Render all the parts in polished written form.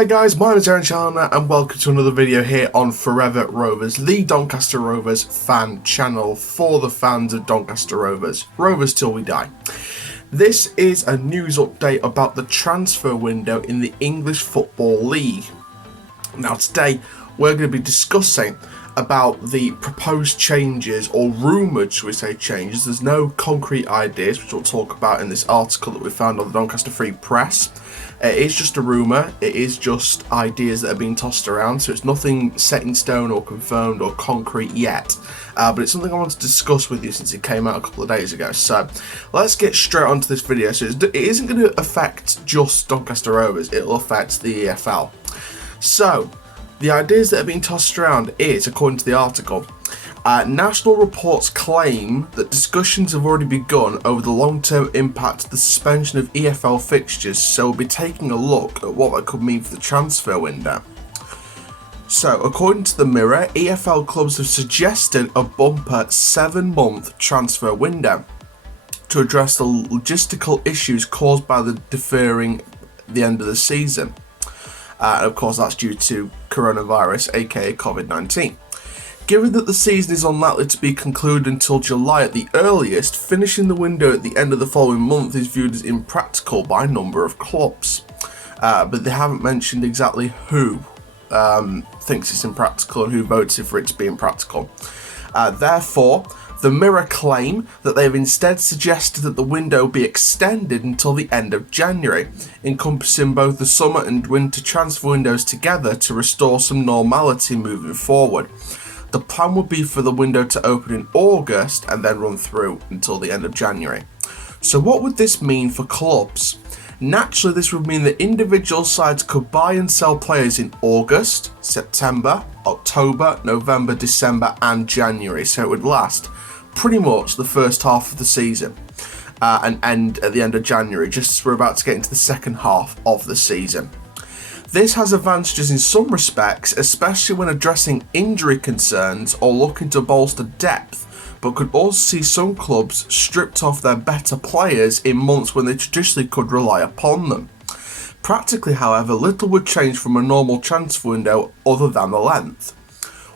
there guys, my name is Aaron Chandler and welcome to another video here on Forever Rovers, the Doncaster Rovers fan channel for the fans of Doncaster Rovers. Rovers till we die. This is a news update about the transfer window in the English Football League. Now today we're going to be discussing about the proposed changes, or rumoured should we say changes. There's no concrete ideas, which we'll talk about in this article that we found on the Doncaster Free Press. It is just a rumour, it is just ideas that are being tossed around, so it's nothing set in stone or confirmed or concrete yet. But it's something I want to discuss with you since it came out a couple of days ago. So let's get straight onto this video. So it isn't going to affect just Doncaster Rovers, it'll affect the EFL. So the ideas that are being tossed around is, according to the article, national reports claim that discussions have already begun over the long-term impact of the suspension of EFL fixtures, so we'll be taking a look at what that could mean for the transfer window. So, according to the Mirror, EFL clubs have suggested a bumper 7-month transfer window to address the logistical issues caused by the deferring the end of the season. And of course, that's due to coronavirus, aka COVID-19. Given that the season is unlikely to be concluded until July at the earliest, finishing the window at the end of the following month is viewed as impractical by a number of clubs. But they haven't mentioned exactly who thinks it's impractical and who voted for it to be impractical. Therefore, the Mirror claim that they have instead suggested that the window be extended until the end of January, encompassing both the summer and winter transfer windows together to restore some normality moving forward. The plan would be for the window to open in August and then run through until the end of January. So what would this mean for clubs? Naturally, this would mean that individual sides could buy and sell players in August, September, October, November, December and January. So it would last pretty much the first half of the season and end at the end of January, just as we're about to get into the second half of the season. This has advantages in some respects, especially when addressing injury concerns or looking to bolster depth, but could also see some clubs stripped of their better players in months when they traditionally could rely upon them. Practically, however, little would change from a normal transfer window other than the length.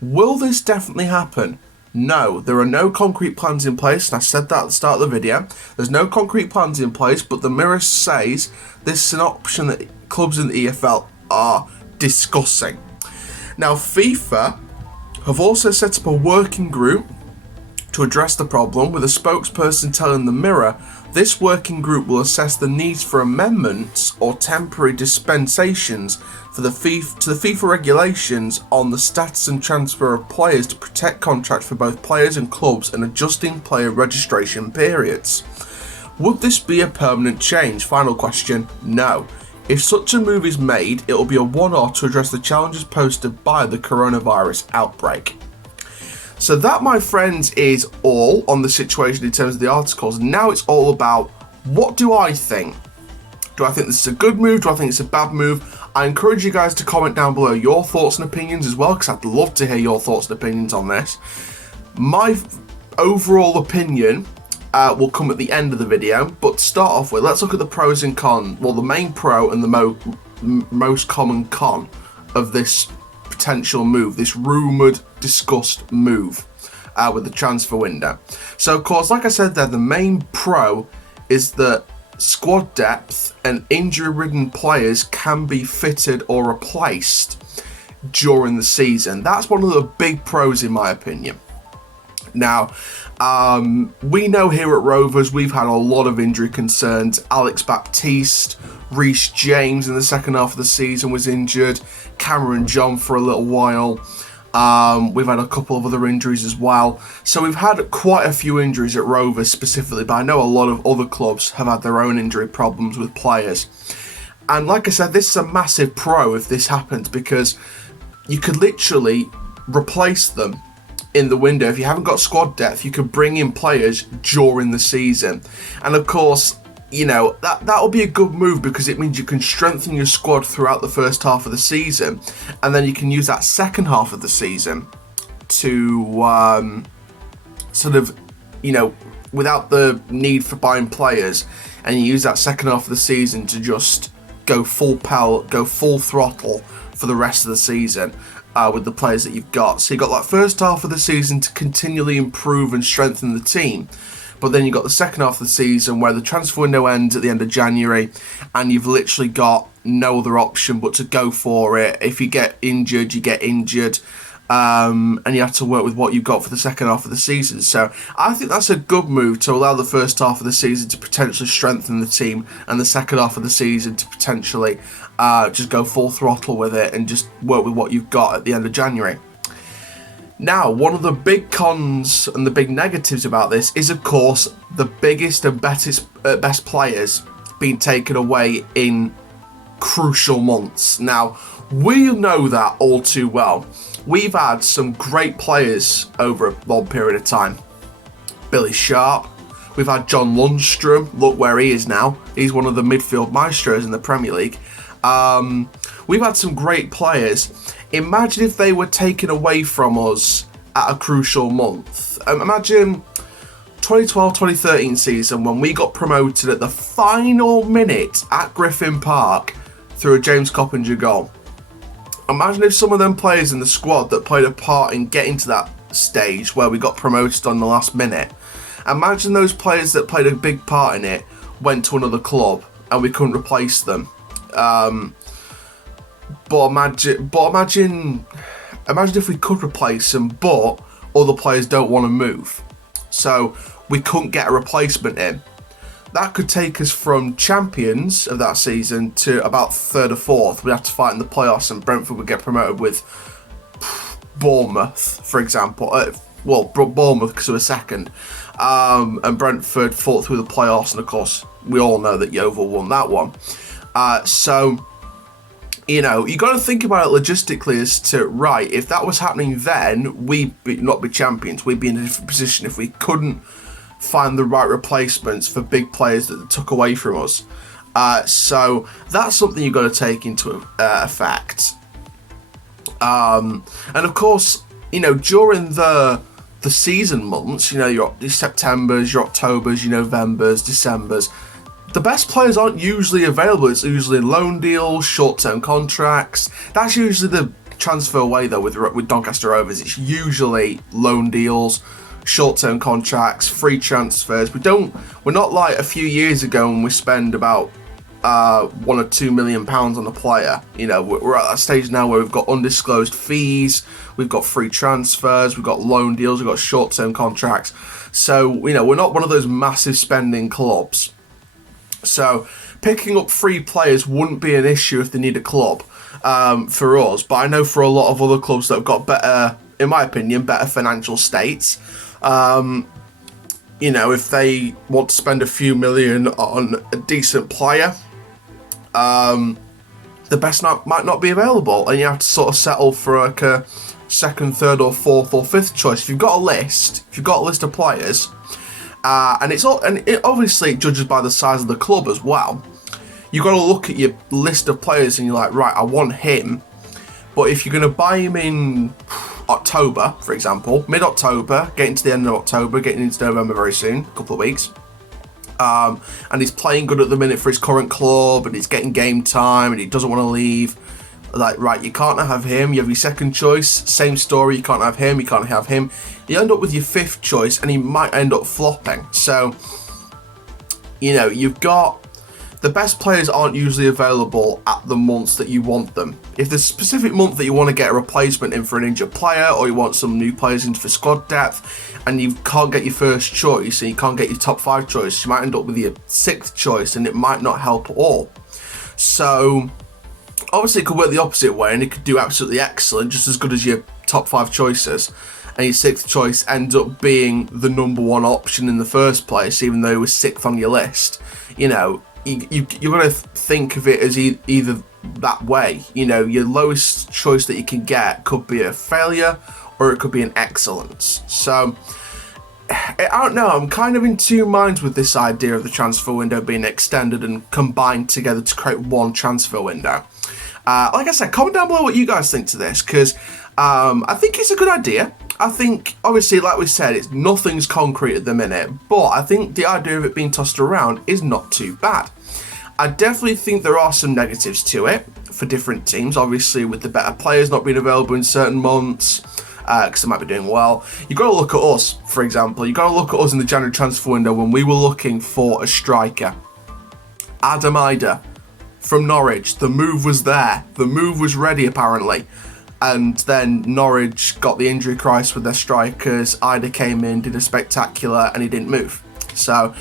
Will this definitely happen? No, there are no concrete plans in place, and I said that at the start of the video. There's no concrete plans in place, but the Mirror says this is an option that clubs in the EFL are discussing. Now, FIFA have also set up a working group to address the problem, with a spokesperson telling the Mirror this working group will assess the needs for amendments or temporary dispensations for the FIFA regulations on the status and transfer of players to protect contracts for both players and clubs and adjusting player registration periods. Would this be a permanent change? Final question, no. If such a move is made, it will be a one-off to address the challenges posed by the coronavirus outbreak. So that, my friends, is all on the situation in terms of the articles. Now it's all about, what do I think? Do I think this is a good move? Do I think it's a bad move? I encourage you guys to comment down below your thoughts and opinions as well, because I'd love to hear your thoughts and opinions on this. My overall opinion will come at the end of the video, but to start off with, let's look at the pros and cons. Well, the main pro and the most common con of this potential move, this rumoured, discussed move with the transfer window. So, of course, like I said there, the main pro is that squad depth and injury-ridden players can be fitted or replaced during the season. That's one of the big pros, in my opinion. Now, we know here at Rovers we've had a lot of injury concerns. Alex Baptiste, Reece James in the second half of the season was injured, Cameron John for a little while. We've had a couple of other injuries as well. So we've had quite a few injuries at Rovers specifically, but I know a lot of other clubs have had their own injury problems with players. And like I said, this is a massive pro if this happens, because you could literally replace them in the window. If you haven't got squad depth, you could bring in players during the season. And of course, you know, that'll be a good move, because it means you can strengthen your squad throughout the first half of the season, and then you can use that second half of the season to sort of, you know, without the need for buying players, and you use that second half of the season to just go full pelt, go full throttle for the rest of the season with the players that you've got. So you've got that first half of the season to continually improve and strengthen the team. But then you've got the second half of the season where the transfer window ends at the end of January and you've literally got no other option but to go for it. If you get injured, you get injured. And you have to work with what you've got for the second half of the season. So I think that's a good move to allow the first half of the season to potentially strengthen the team and the second half of the season to potentially just go full throttle with it and just work with what you've got at the end of January. Now, one of the big cons and the big negatives about this is, of course, the biggest and best players being taken away in crucial months. Now, we know that all too well. We've had some great players over a long period of time. Billy Sharp. We've had John Lundstrom. Look where he is now. He's one of the midfield maestros in the Premier League. We've had some great players. Imagine if they were taken away from us at a crucial month. Imagine 2012-2013 season when we got promoted at the final minute at Griffin Park through a James Coppinger goal. Imagine if some of them players in the squad that played a part in getting to that stage where we got promoted on the last minute, imagine those players that played a big part in it went to another club and we couldn't replace them. But imagine if we could replace them, but other players don't want to move, so we couldn't get a replacement in. That could take us from champions of that season to about third or fourth. We'd have to fight in the playoffs and Brentford would get promoted with Bournemouth, for example. Bournemouth because they were second. And Brentford fought through the playoffs, and of course, we all know that Yeovil won that one. So, you know, you got to think about it logistically as to, right, if that was happening then, we'd not be champions. We'd be in a different position if we couldn't find the right replacements for big players that they took away from us. So that's something you've got to take into effect. And of course, you know, during the season months, you know, your Septembers, your Octobers, your Novembers, Decembers, the best players aren't usually available. It's usually loan deals, short-term contracts. That's usually the transfer way, though, with Doncaster Rovers. It's usually loan deals, short-term contracts, free transfers. We're not like a few years ago when we spend about £1 or £2 million on a player. You know, we're at that stage now where we've got undisclosed fees, we've got free transfers, we've got loan deals, we've got short-term contracts. So, you know, we're not one of those massive spending clubs. So picking up free players wouldn't be an issue if they need a club for us. But I know for a lot of other clubs that have got better, in my opinion, better financial states, you know, if they want to spend a few million on a decent player, the best might not be available, and you have to sort of settle for like a second, third, or fourth, or fifth choice. If you've got a list of players, and it obviously judges by the size of the club as well. You've got to look at your list of players, and you're like, right, I want him, but if you're going to buy him in October, for example, mid-October, getting to the end of October, getting into November very soon, a couple of weeks, and he's playing good at the minute for his current club, and he's getting game time, and he doesn't want to leave, like, right, you can't have him, you have your second choice, same story, you can't have him, you end up with your fifth choice, and he might end up flopping. So, you know, you've got, the best players aren't usually available at the months that you want them. If there's a specific month that you want to get a replacement in for an injured player, or you want some new players in for squad depth, and you can't get your first choice, and you can't get your top 5 choice, you might end up with your 6th choice, and it might not help at all. So, obviously it could work the opposite way, and it could do absolutely excellent, just as good as your top 5 choices, and your 6th choice ends up being the number 1 option in the first place, even though it was 6th on your list. You know, you've got to think of it as either that way. You know, your lowest choice that you can get could be a failure, or it could be an excellence. So, I don't know, I'm kind of in two minds with this idea of the transfer window being extended and combined together to create one transfer window. Like I said, comment down below what you guys think to this, because I think it's a good idea. I think, obviously, like we said, nothing's concrete at the minute, but I think the idea of it being tossed around is not too bad. I definitely think there are some negatives to it for different teams, obviously with the better players not being available in certain months, because they might be doing well. You've got to look at us, for example. You've got to look at us in the January transfer window when we were looking for a striker. Adam Ida from Norwich, the move was there. The move was ready, apparently. And then Norwich got the injury crisis with their strikers. Ida came in, did a spectacular, and he didn't move. So,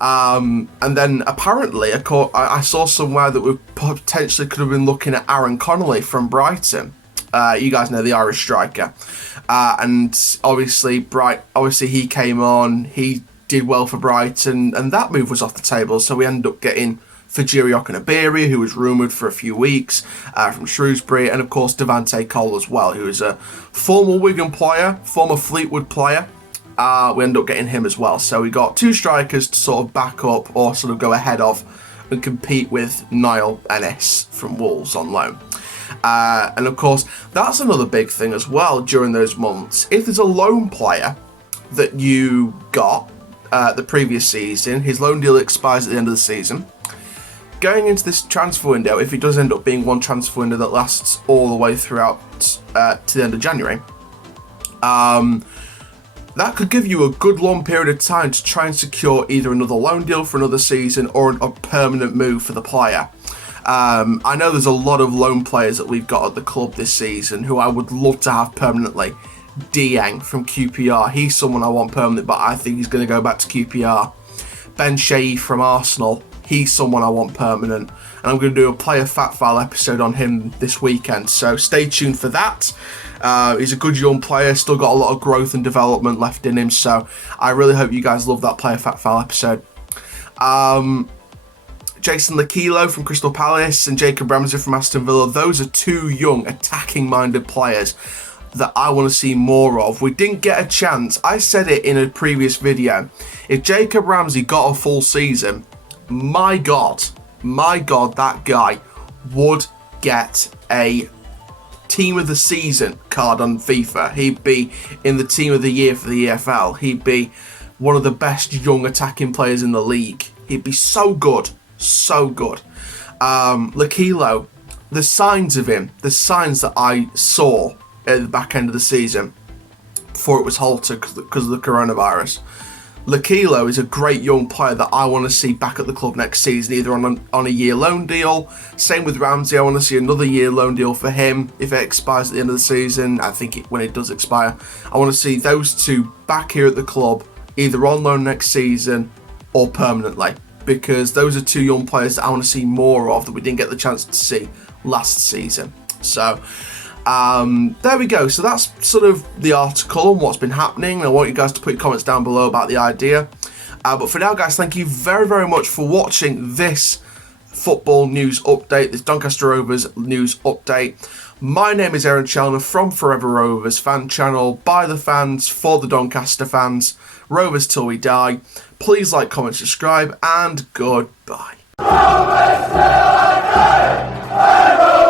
and then apparently, I saw somewhere that we potentially could have been looking at Aaron Connolly from Brighton. You guys know the Irish striker. And obviously he came on, he did well for Brighton, and that move was off the table. So we ended up getting Fajiri Okunabiri, who was rumoured for a few weeks, from Shrewsbury, and of course Devante Cole as well, who is a former Wigan player, former Fleetwood player. We ended up getting him as well. So we got two strikers to sort of back up or sort of go ahead of and compete with Niall Ennis from Wolves on loan. And of course, that's another big thing as well during those months. If there's a loan player that you got the previous season, his loan deal expires at the end of the season. Going into this transfer window, if it does end up being one transfer window that lasts all the way throughout to the end of January, that could give you a good long period of time to try and secure either another loan deal for another season or a permanent move for the player. I know there's a lot of loan players that we've got at the club this season who I would love to have permanently. Dieng from QPR, he's someone I want permanent, but I think he's going to go back to QPR. Ben Shea from Arsenal, he's someone I want permanent, and I'm going to do a player fact file episode on him this weekend, so stay tuned for that. He's a good young player, still got a lot of growth and development left in him, so I really hope you guys love that player fact file episode. Jason Lakilo from Crystal Palace and Jacob Ramsey from Aston Villa, those are two young attacking-minded players that I want to see more of. We didn't get a chance. I said it in a previous video. If Jacob Ramsey got a full season, my God, that guy would get a Team of the Season card on FIFA. He'd be in the Team of the Year for the EFL. He'd be one of the best young attacking players in the league. He'd be so good. So good. Lakilo, the signs of him, the signs that I saw at the back end of the season before it was halted because of the coronavirus. Lakilo is a great young player that I want to see back at the club next season, either on a year loan deal. Same with Ramsey, I want to see another year loan deal for him if it expires at the end of the season. I think when it does expire, I want to see those two back here at the club, either on loan next season or permanently, because those are two young players that I want to see more of that we didn't get the chance to see last season. So there we go. So that's sort of the article and what's been happening. I want you guys to put your comments down below about the idea. But for now, guys, thank you very, very much for watching this football news update, this Doncaster Rovers news update. My name is Aaron Chalner from Forever Rovers fan channel, by the fans, for the Doncaster fans, Rovers till we die. Please like, comment, subscribe, and goodbye. Rovers till I die!